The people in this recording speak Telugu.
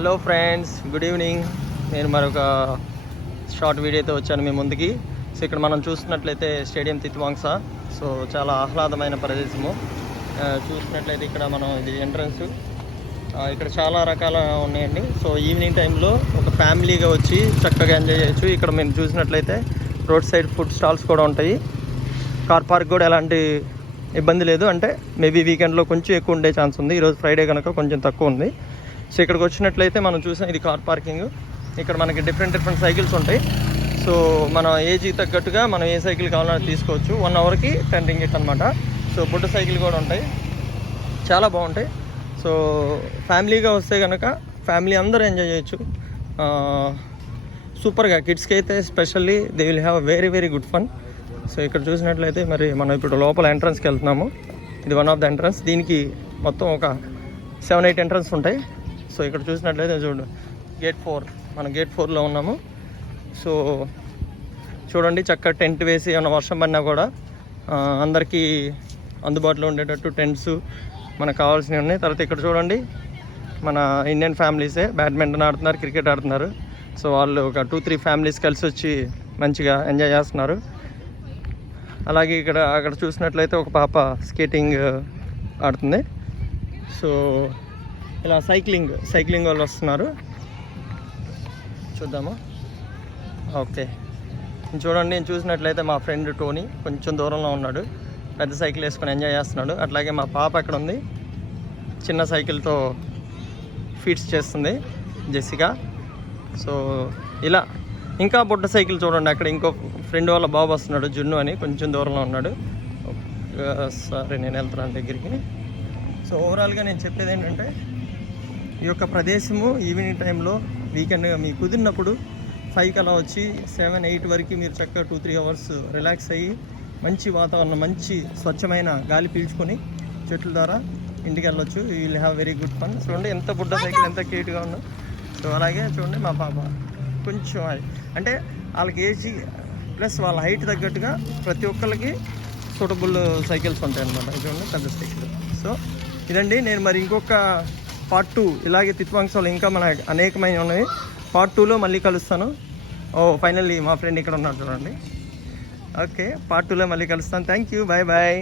Hello friends, good evening. నేను మరొక షార్ట్ వీడియోతో వచ్చాను మీ ముందుకి. సో ఇక్కడ మనం చూస్తున్నట్లయితే స్టేడియం తిత్వాంగ్సా. సో చాలా ఆహ్లాదమైన ప్రదేశము. చూసినట్లయితే ఇక్కడ మనం ఇది ఎంట్రన్స్. ఇక్కడ చాలా రకాల ఉన్నాయండి. సో ఈవినింగ్ టైంలో ఒక ఫ్యామిలీగా వచ్చి చక్కగా ఎంజాయ్ చేయొచ్చు. ఇక్కడ మేము చూసినట్లయితే రోడ్ సైడ్ ఫుడ్ స్టాల్స్ కూడా ఉంటాయి. కార్ పార్క్ కూడా ఎలాంటి ఇబ్బంది లేదు. అంటే మేబీ వీకెండ్లో కొంచెం ఎక్కువ ఉండే ఛాన్స్ ఉంది. ఈరోజు ఫ్రైడే కనుక కొంచెం తక్కువ ఉంది. సో ఇక్కడికి వచ్చినట్లయితే మనం చూసాం, ఇది కార్ పార్కింగ్. ఇక్కడ మనకి డిఫరెంట్ సైకిల్స్ ఉంటాయి. సో మన ఏజ్కి తగ్గట్టుగా మనం ఏ సైకిల్ కావాలన్నా తీసుకోవచ్చు. 1 అవర్కి 10 రింగిట్ అనమాట. సో బుడ్డ సైకిల్ కూడా ఉంటాయి, చాలా బాగుంటాయి. సో ఫ్యామిలీగా వస్తే కనుక ఫ్యామిలీ అందరూ ఎంజాయ్ చేయొచ్చు సూపర్గా. కిడ్స్కి అయితే specially they will have very good fun. So ఇక్కడ చూసినట్లయితే మరి మనం ఇప్పుడు లోపల ఎంట్రన్స్కి వెళ్తున్నాము. ఇది వన్ ఆఫ్ ద ఎంట్రన్స్. దీనికి మొత్తం ఒక 7-8 ఎంట్రన్స్ ఉంటాయి. సో ఇక్కడ చూసినట్లయితే చూడండి, గేట్ 4. మనం గేట్ 4లో ఉన్నాము. సో చూడండి, చక్కగా టెంట్ వేసి ఏమైనా వర్షం పడినా కూడా అందరికీ అందుబాటులో ఉండేటట్టు టెంట్స్ మనకు కావాల్సినవి ఉన్నాయి. తర్వాత ఇక్కడ చూడండి, మన ఇండియన్ ఫ్యామిలీసే బ్యాడ్మింటన్ ఆడుతున్నారు, క్రికెట్ ఆడుతున్నారు. సో వాళ్ళు ఒక 2-3 ఫ్యామిలీస్ కలిసి వచ్చి మంచిగా ఎంజాయ్ చేస్తున్నారు. అలాగే అక్కడ చూసినట్లయితే ఒక పాప స్కేటింగ్ ఆడుతుంది. సో ఇలా సైక్లింగ్ వాళ్ళు వస్తున్నారు. చూద్దాము. ఓకే, చూడండి, నేను చూసినట్లయితే మా ఫ్రెండ్ టోనీ కొంచెం దూరంలో ఉన్నాడు, పెద్ద సైకిల్ వేసుకొని ఎంజాయ్ చేస్తున్నాడు. అట్లాగే మా పాప అక్కడ ఉంది, చిన్న సైకిల్తో ఫీట్స్ చేస్తుంది, జెసికా. సో ఇలా ఇంకా బుడ్డ సైకిల్ చూడండి, అక్కడ ఇంకో ఫ్రెండ్ వాళ్ళ బాబు వస్తున్నాడు, జున్ను అని, కొంచెం దూరంలో ఉన్నాడు. సరే, నేను వెళ్తున్నాను దగ్గరికి. సో ఓవరాల్గా నేను చెప్పేది ఏంటంటే, ఈ యొక్క ప్రదేశము ఈవినింగ్ టైంలో వీకెండ్ మీకు కుదిరినప్పుడు 5కి అలా వచ్చి 7-8 వరకు మీరు చక్కగా 2-3 అవర్స్ రిలాక్స్ అయ్యి మంచి వాతావరణం, మంచి స్వచ్ఛమైన గాలి పీల్చుకొని చెట్ల ద్వారా ఇంటికి వెళ్ళొచ్చు. You will have very good fun. చూడండి ఎంత బుడ్డ సైకిల్, ఎంత క్యూట్గా ఉందో. సో అలాగే చూడండి, మా పాప కొంచెం అంటే వాళ్ళకి ఏజ్ ప్లస్ వాళ్ళ హైట్ తగ్గట్టుగా ప్రతి ఒక్కరికి సూటబుల్ సైకిల్స్ ఉంటాయి అన్నమాట. చూడండి, పెద్ద సైకిల్. సో ఇదండి. నేను మరి ఇంకొక పార్ట్ 2 ఇలాగే తిత్వాంగ్సాలో ఇంకా మన అనేకమైన ఉన్నాయి. పార్ట్ 2లో మళ్ళీ కలుస్తాను. ఫైనల్లీ మా ఫ్రెండ్ ఇక్కడ ఉన్నాడు చూడండి. ఓకే, పార్ట్ 2లో మళ్ళీ కలుస్తాను. Thank you, bye.